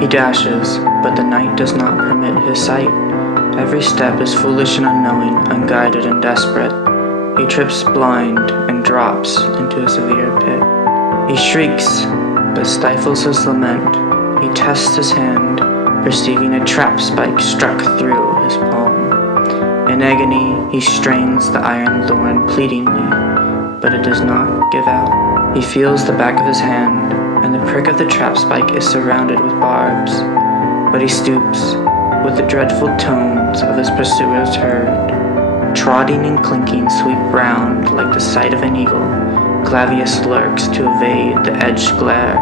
He dashes, but the night does not permit his sight. Every step is foolish and unknowing, unguided and desperate. He trips blind and drops into a severe pit. He shrieks, but stifles his lament. He tests his hand, perceiving a trap spike struck through his palm. In agony, he strains the iron thorn pleadingly, but it does not give out. He feels the back of his hand, and the prick of the trap spike is surrounded with barbs. But he stoops, with the dreadful tones of his pursuers heard. Trotting and clinking sweep round like the sight of an eagle. Clavius lurks to evade the edged glare,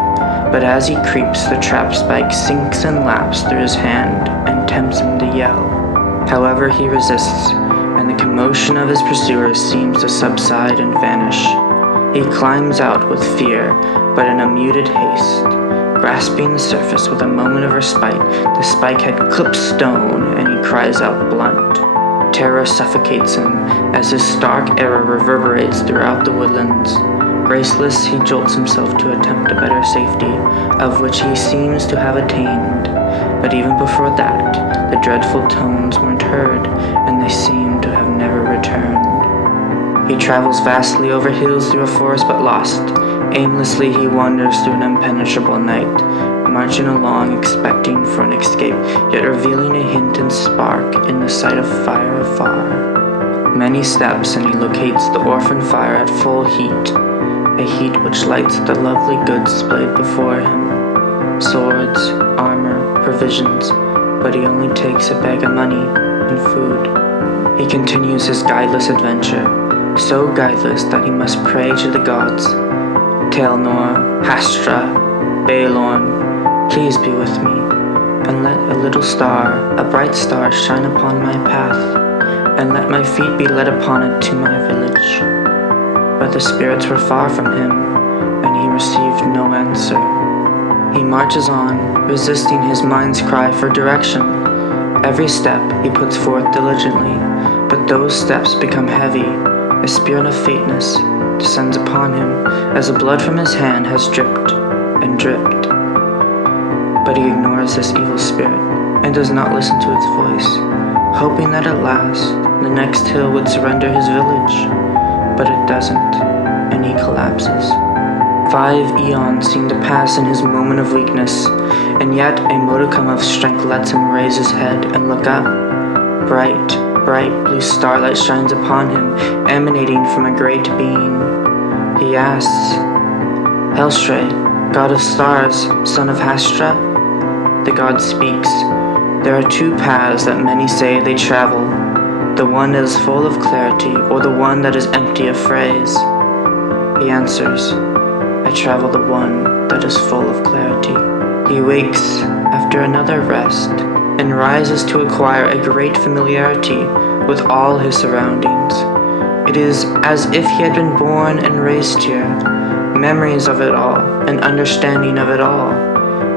but as he creeps, the trap spike sinks and laps through his hand and tempts him to yell. However, he resists, and the commotion of his pursuers seems to subside and vanish. He climbs out with fear, but in a muted haste. Grasping the surface with a moment of respite, the spike had clipped stone, and he cries out blunt. Terror suffocates him as his stark error reverberates throughout the woodlands. Graceless, he jolts himself to attempt a better safety, of which he seems to have attained. But even before that, the dreadful tones weren't heard, and they seem to have never returned. He travels vastly over hills through a forest but lost. Aimlessly he wanders through an impenetrable night, marching along expecting for an escape, yet revealing a hint and spark in the sight of fire afar. Many steps and he locates the orphan fire at full heat, a heat which lights the lovely goods displayed before him. Swords, armor, provisions, but he only takes a bag of money and food. He continues his guideless adventure, so guideless that he must pray to the gods. Telnor, Hastra, Baelorn, please be with me, and let a little star, a bright star, shine upon my path, and let my feet be led upon it to my village. But the spirits were far from him, and he received no answer. He marches on, resisting his mind's cry for direction. Every step he puts forth diligently, but those steps become heavy. A spirit of faintness descends upon him, as the blood from his hand has dripped and dripped. But he ignores this evil spirit, and does not listen to its voice, hoping that at last the next hill would surrender his village. But it doesn't, and he collapses. 5 eons seem to pass in his moment of weakness, and yet a modicum of strength lets him raise his head and look up. Bright blue starlight shines upon him, emanating from a great being. He asks, "Helstre, god of stars, son of Hastra?" The god speaks. There are 2 paths that many say they travel, the one that is full of clarity, or the one that is empty of phrase. He answers, "I travel the one that is full of clarity." He wakes after another rest, and rises to acquire a great familiarity with all his surroundings. It is as if he had been born and raised here, memories of it all, an understanding of it all.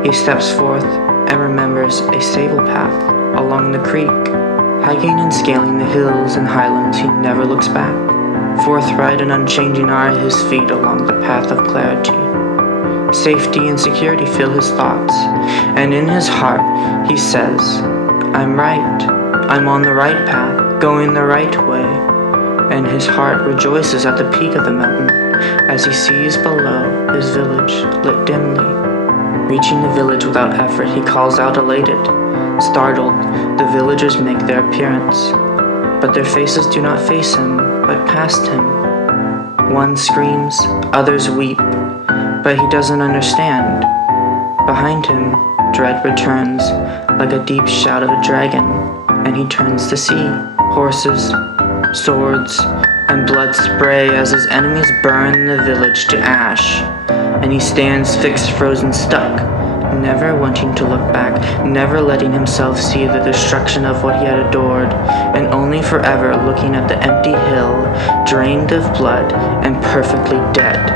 He steps forth and remembers a sable path along the creek. Hiking and scaling the hills and highlands, he never looks back. Forthright and unchanging are his feet along the path of clarity. Safety and security fill his thoughts, and in his heart he says, "I'm right. I'm on the right path, going the right way." And his heart rejoices at the peak of the mountain as he sees below his village lit dimly. Reaching the village without effort, he calls out elated. Startled, the villagers make their appearance, but their faces do not face him, but past him. One screams, others weep, but he doesn't understand. Behind him, dread returns, like a deep shout of a dragon, and he turns to see horses, swords, and blood spray as his enemies burn the village to ash, and he stands fixed, frozen, stuck, never wanting to look back, never letting himself see the destruction of what he had adored, and only forever looking at the empty hill, drained of blood and perfectly dead.